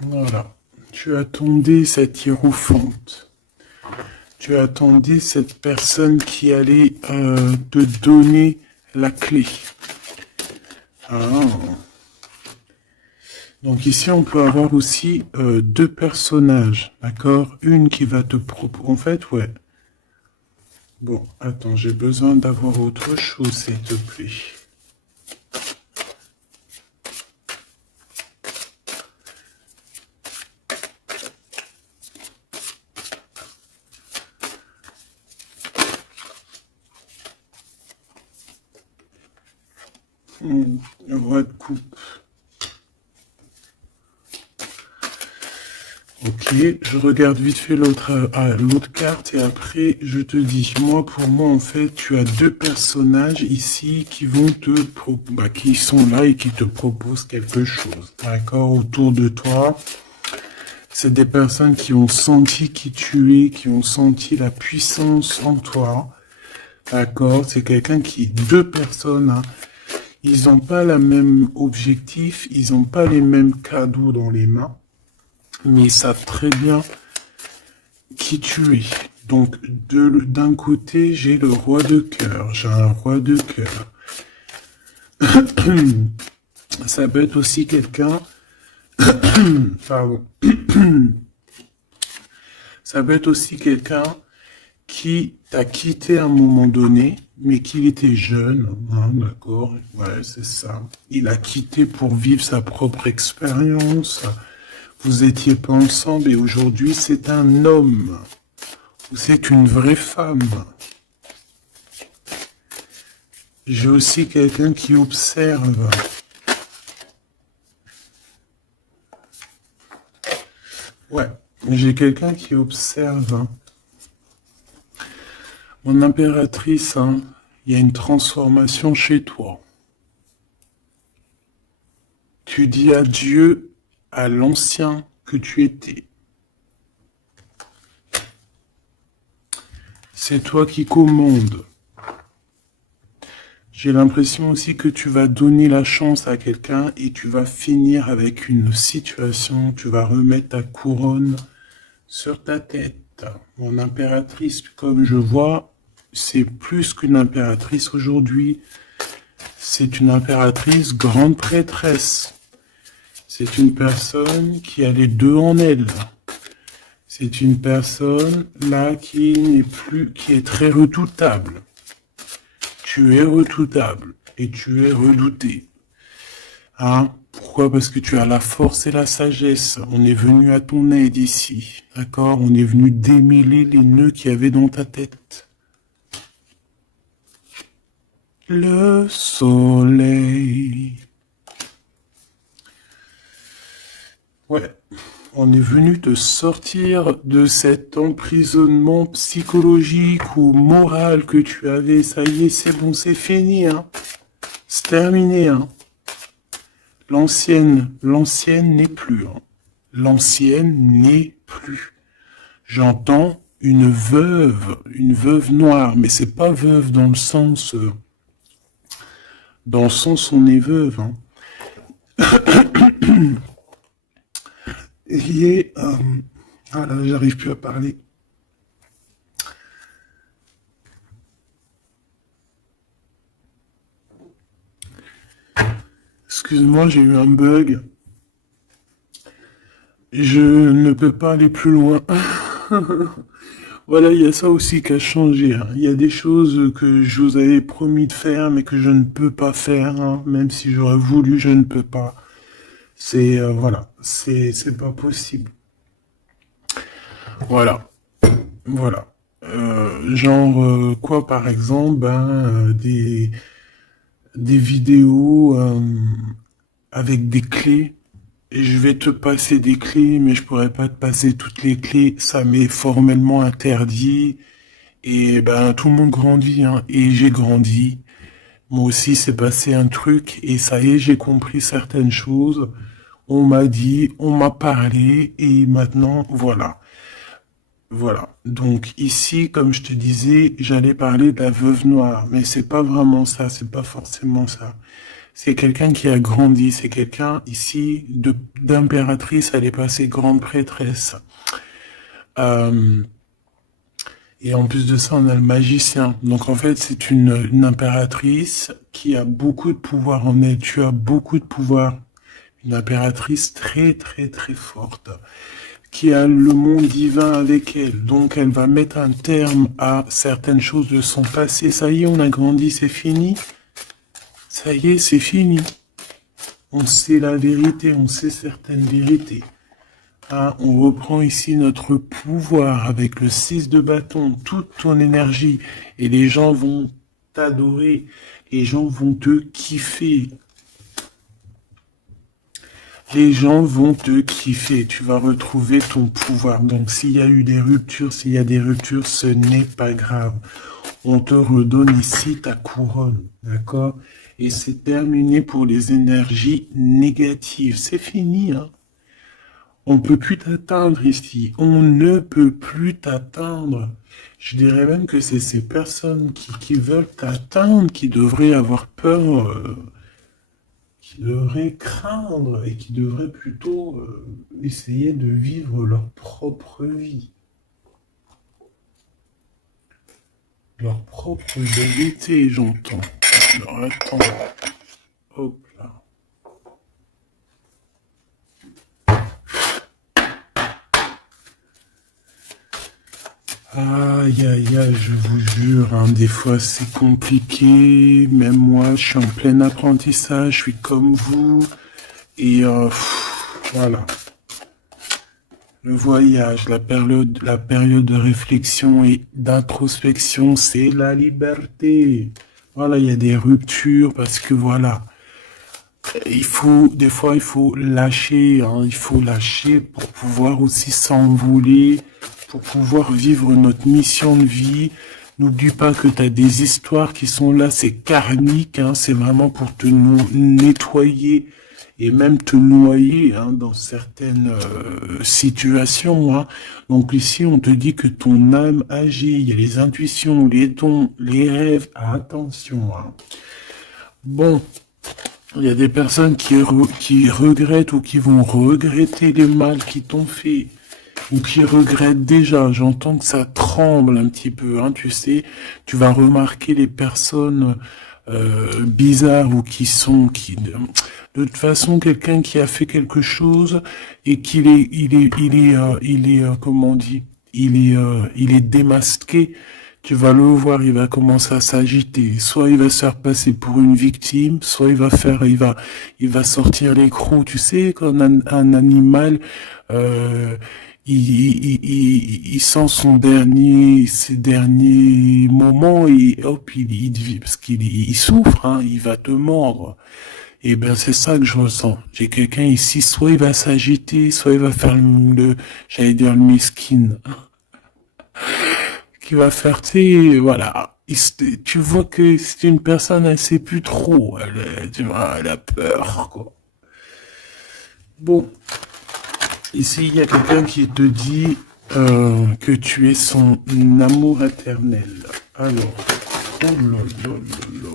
voilà. Tu attendais cette hiérophante. Tu attendais cette personne qui allait te donner la clé. Ah. Donc ici, on peut avoir aussi deux personnages, d'accord? Une qui va te proposer... En fait, ouais. Bon, attends, j'ai besoin d'avoir autre chose, s'il te plaît. Roi de coupe. Ok, je regarde vite fait l'autre carte et après je te dis. Moi, pour moi, en fait, tu as deux personnages ici qui vont qui sont là et qui te proposent quelque chose. D'accord, autour de toi. C'est des personnes qui ont senti qui tu es, qui ont senti la puissance en toi. D'accord, c'est deux personnes, hein. Ils n'ont pas le même objectif, ils n'ont pas les mêmes cadeaux dans les mains, mais ils savent très bien qui tu es. Donc, d'un côté, j'ai le roi de cœur, j'ai un roi de cœur. Ça peut être aussi quelqu'un, pardon, ça peut être aussi quelqu'un qui t'a quitté à un moment donné, mais qu'il était jeune, hein, d'accord, ouais, c'est ça. Il a quitté pour vivre sa propre expérience. Vous étiez pas ensemble et aujourd'hui c'est un homme. Ou c'est une vraie femme. J'ai aussi quelqu'un qui observe. Ouais, j'ai quelqu'un qui observe. Mon impératrice, hein, il y a une transformation chez toi. Tu dis adieu à l'ancien que tu étais. C'est toi qui commandes. J'ai l'impression aussi que tu vas donner la chance à quelqu'un et tu vas finir avec une situation, tu vas remettre ta couronne sur ta tête. Mon impératrice, comme je vois, c'est plus qu'une impératrice aujourd'hui. C'est une impératrice grande prêtresse. C'est une personne qui a les deux en elle. C'est une personne là qui est très redoutable. Tu es redoutable et tu es redouté. Hein? Pourquoi? Parce que tu as la force et la sagesse. On est venu à ton aide ici. D'accord? On est venu démêler les nœuds qu'il y avait dans ta tête. Le soleil. Ouais. On est venu te sortir de cet emprisonnement psychologique ou moral que tu avais. Ça y est, c'est bon, c'est fini, hein. C'est terminé, hein. L'ancienne n'est plus, hein. L'ancienne n'est plus. J'entends une veuve noire, mais c'est pas veuve dans le sens on est veuve, hein. Et ah là, j'arrive plus à parler. Excuse-moi, j'ai eu un bug. Je ne peux pas aller plus loin. Voilà, il y a ça aussi qui a changé, hein. Il y a des choses que je vous avais promis de faire, mais que je ne peux pas faire, hein. Même si j'aurais voulu, je ne peux pas. Voilà, c'est pas possible. Voilà, voilà. Quoi, par exemple, des vidéos avec des clés. Et je vais te passer des clés, mais je pourrais pas te passer toutes les clés. Ça m'est formellement interdit. Et ben tout le monde grandit, hein. Et j'ai grandi. Moi aussi, c'est passé un truc. Et ça y est, j'ai compris certaines choses. On m'a dit, on m'a parlé. Et maintenant, voilà. Voilà. Donc ici, comme je te disais, j'allais parler de la veuve noire, mais c'est pas vraiment ça, c'est pas forcément ça. C'est quelqu'un qui a grandi, c'est quelqu'un ici d'impératrice, elle est passée grande prêtresse. Euh, et en plus de ça, on a le magicien. Donc en fait, c'est une impératrice qui a beaucoup de pouvoir en elle. Tu as beaucoup de pouvoir. Une impératrice très très très forte, qui a le monde divin avec elle. Donc elle va mettre un terme à certaines choses de son passé. Ça y est, on a grandi, c'est fini. Ça y est, c'est fini. On sait la vérité, on sait certaines vérités. Hein, on reprend ici notre pouvoir avec le 6 de bâton, toute ton énergie. Et les gens vont t'adorer. Les gens vont te kiffer. Les gens vont te kiffer, tu vas retrouver ton pouvoir. Donc s'il y a eu des ruptures, s'il y a des ruptures, ce n'est pas grave. On te redonne ici ta couronne, d'accord? Et c'est terminé pour les énergies négatives. C'est fini, hein? On peut plus t'atteindre ici. On ne peut plus t'atteindre. Je dirais même que c'est ces personnes qui veulent t'atteindre qui devraient avoir peur. Qui devraient craindre et qui devraient plutôt essayer de vivre leur propre vie, leur propre vérité, j'entends. Alors attends, hop là. Aïe aïe aïe, je vous jure, hein, des fois c'est compliqué, même moi je suis en plein apprentissage, je suis comme vous, et voilà. Le voyage, la période de réflexion et d'introspection, c'est la liberté. Voilà, il y a des ruptures parce que voilà, des fois il faut lâcher, hein, il faut lâcher pour pouvoir aussi s'envoler, pour pouvoir vivre notre mission de vie. N'oublie pas que tu as des histoires qui sont là, c'est karmique, hein, c'est vraiment pour te nettoyer et même te noyer, hein, dans certaines situations, hein. Donc ici, on te dit que ton âme agit, il y a les intuitions, les dons, les rêves, attention, hein. Bon, il y a des personnes qui regrettent ou qui vont regretter les mal qui t'ont fait, ou qui regrettent déjà. J'entends que ça tremble un petit peu, hein, tu sais. Tu vas remarquer les personnes bizarres ou de toute façon, quelqu'un qui a fait quelque chose et comment on dit, il est démasqué. Tu vas le voir, il va commencer à s'agiter. Soit il va se faire passer pour une victime, soit il va sortir les crocs. Tu sais, quand un animal, euh, il sent ses derniers moments et hop, il vit parce il souffre, hein, il va te mordre. Et ben c'est ça que je ressens. J'ai quelqu'un ici, soit il va s'agiter, soit il va faire j'allais dire le miskin, qui va faire, tu sais, voilà. Tu vois que c'est une personne, elle sait plus trop, tu vois, elle a peur, quoi. Bon, ici il y a quelqu'un qui te dit que tu es son amour éternel. Alors, oh là là là là.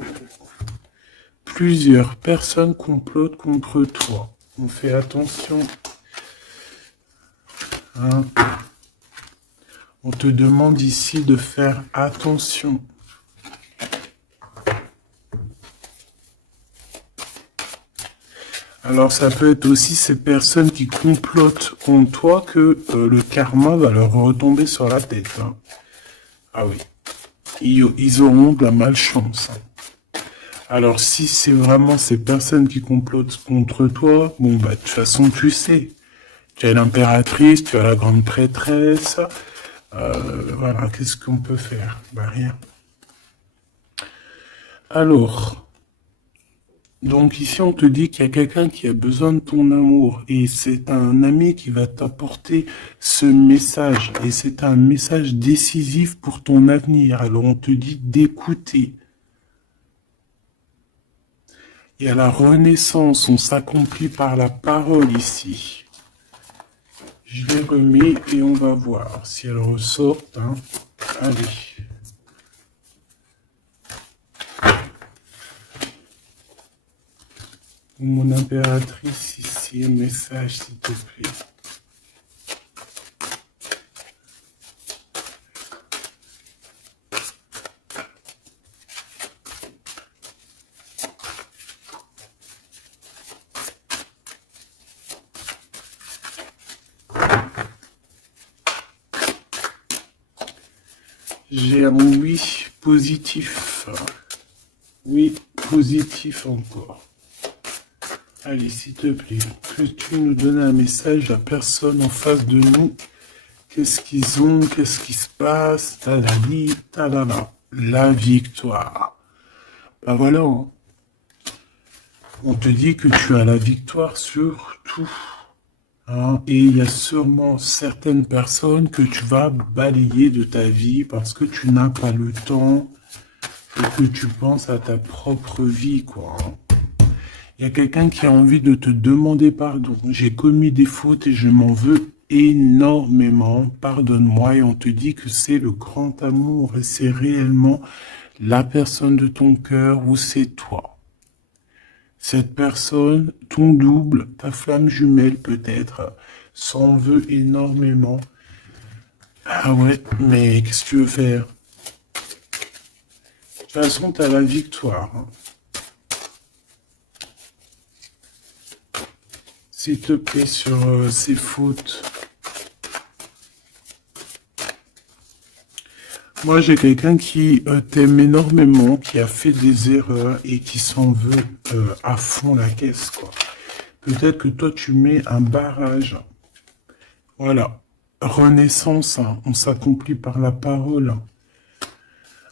Plusieurs personnes complotent contre toi. On fait attention. Hein. On te demande ici de faire attention. Alors ça peut être aussi ces personnes qui complotent contre toi que le karma va leur retomber sur la tête. Hein. Ah oui. Ils auront de la malchance. Hein. Alors si c'est vraiment ces personnes qui complotent contre toi, bon bah de toute façon tu sais. Tu as l'impératrice, tu as la grande prêtresse. Voilà, qu'est-ce qu'on peut faire? Bah rien. Alors, donc ici on te dit qu'il y a quelqu'un qui a besoin de ton amour et c'est un ami qui va t'apporter ce message et c'est un message décisif pour ton avenir. Alors on te dit d'écouter. Et à la renaissance, on s'accomplit par la parole ici. Je les remets et on va voir si elles ressortent. Hein. Allez. Mon impératrice ici, un message s'il te plaît. J'ai un oui positif. Oui, positif encore. Allez, s'il te plaît, que tu nous donnes un message à personne en face de nous. Qu'est-ce qu'ils ont, qu'est-ce qui se passe, talali, talala. La victoire. Ben voilà, hein. On te dit que tu as la victoire sur tout. Hein, et il y a sûrement certaines personnes que tu vas balayer de ta vie parce que tu n'as pas le temps et que tu penses à ta propre vie, quoi. Hein. Il y a quelqu'un qui a envie de te demander pardon. J'ai commis des fautes et je m'en veux énormément. Pardonne-moi. Et on te dit que c'est le grand amour et c'est réellement la personne de ton cœur ou c'est toi. Cette personne, ton double, ta flamme jumelle peut-être, s'en veut énormément. Ah ouais, mais qu'est-ce que tu veux faire? De toute façon, tu as la victoire. Hein. S'il te plaît, sur ces fautes. Moi, j'ai quelqu'un qui t'aime énormément, qui a fait des erreurs et qui s'en veut à fond la caisse, quoi. Peut-être que toi, tu mets un barrage. Voilà. Renaissance, hein. On s'accomplit par la parole.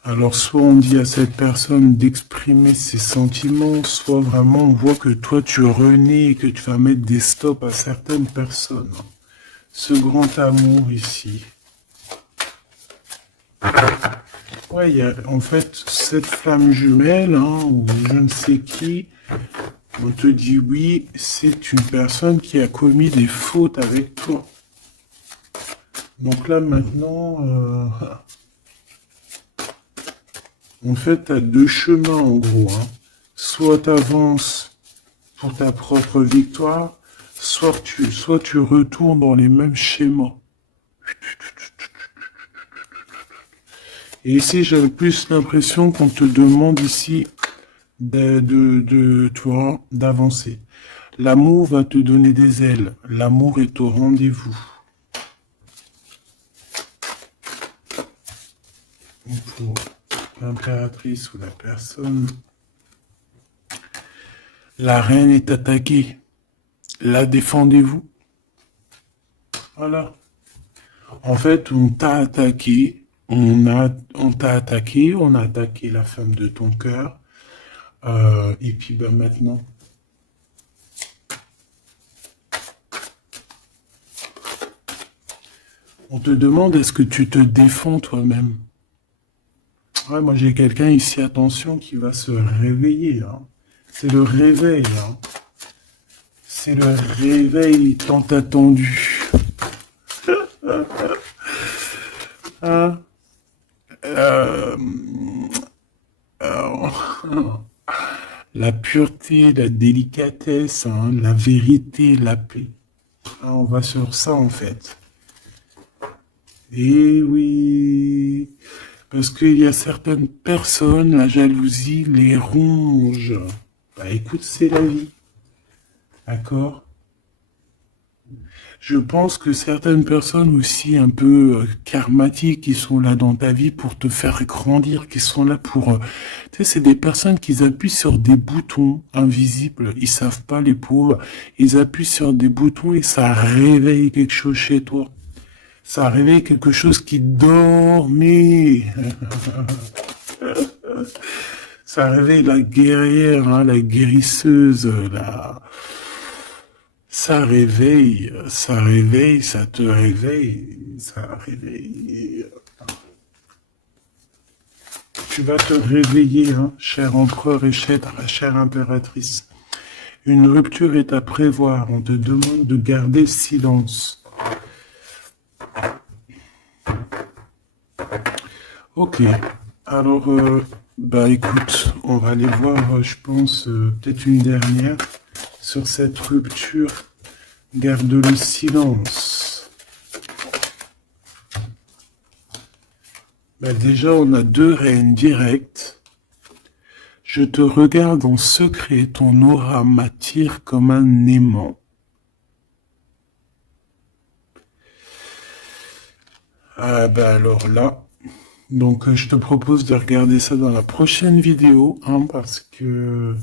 Alors, soit on dit à cette personne d'exprimer ses sentiments, soit vraiment on voit que toi, tu renais et que tu vas mettre des stops à certaines personnes. Ce grand amour ici. Ouais, il y a en fait cette flamme jumelle, hein, ou je ne sais qui, on te dit oui, c'est une personne qui a commis des fautes avec toi. Donc là maintenant, en fait, tu as deux chemins en gros. Hein. Soit tu avances pour ta propre victoire, soit tu retournes dans les mêmes schémas. Et ici, j'avais plus l'impression qu'on te demande ici toi d'avancer. L'amour va te donner des ailes. L'amour est au rendez-vous. Pour l'impératrice ou la personne, la reine est attaquée. La défendez-vous. Voilà. En fait, on t'a attaqué. On t'a attaqué. On a attaqué la femme de ton cœur. Et puis ben maintenant, On te demande est-ce que tu te défends toi-même. Ouais, moi j'ai quelqu'un ici, attention, qui va se réveiller. Hein. C'est le réveil. Hein. C'est le réveil tant attendu. Hein. Euh, la pureté, la délicatesse, hein, la vérité, la paix. Hein, on va sur ça en fait. Eh oui, parce qu'il y a certaines personnes, la jalousie les ronge. Bah écoute, c'est la vie, d'accord? Je pense que certaines personnes aussi un peu karmatiques qui sont là dans ta vie pour te faire grandir, qui sont là pour... tu sais, c'est des personnes qui appuient sur des boutons invisibles. Ils savent pas, les pauvres. Ils appuient sur des boutons et ça réveille quelque chose chez toi. Ça réveille quelque chose qui dormait. Ça réveille la guerrière, hein, la guérisseuse, la... ça réveille, ça te réveille, ça réveille. Tu vas te réveiller, hein, cher empereur et chère impératrice. Une rupture est à prévoir, on te demande de garder silence. Ok, alors, bah écoute, on va aller voir, je pense, peut-être une dernière sur cette rupture. Garde le silence. Bah déjà, on a 2 reines directes. Je te regarde en secret, ton aura m'attire comme un aimant. Ah bah alors là, donc je te propose de regarder ça dans la prochaine vidéo, hein, parce que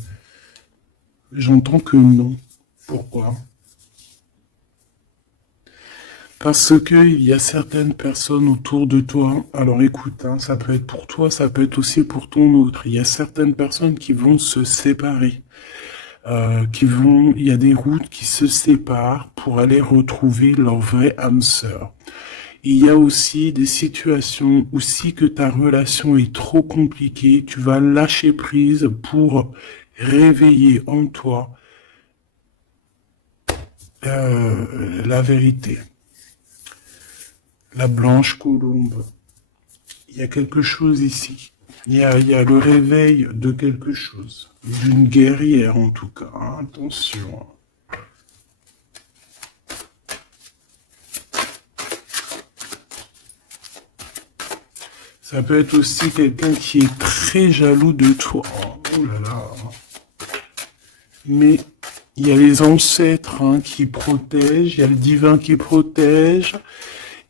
j'entends que non. Pourquoi? Parce que il y a certaines personnes autour de toi, alors écoute, hein, ça peut être pour toi, ça peut être aussi pour ton autre. Il y a certaines personnes qui vont se séparer, il y a des routes qui se séparent pour aller retrouver leur vraie âme sœur. Il y a aussi des situations où si que ta relation est trop compliquée, tu vas lâcher prise pour réveiller en toi la vérité. La blanche colombe. Il y a quelque chose ici. Il y a le réveil de quelque chose. D'une guerrière en tout cas. Hein, attention. Ça peut être aussi quelqu'un qui est très jaloux de toi. Oh là là. Mais il y a les ancêtres, hein, qui protègent, il y a le divin qui protège.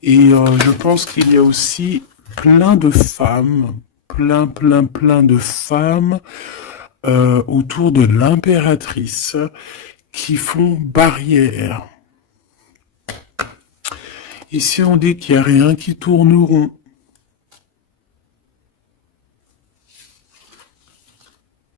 Et je pense qu'il y a aussi plein de femmes, plein de femmes autour de l'impératrice qui font barrière. Ici, on dit qu'il n'y a rien qui tourne rond.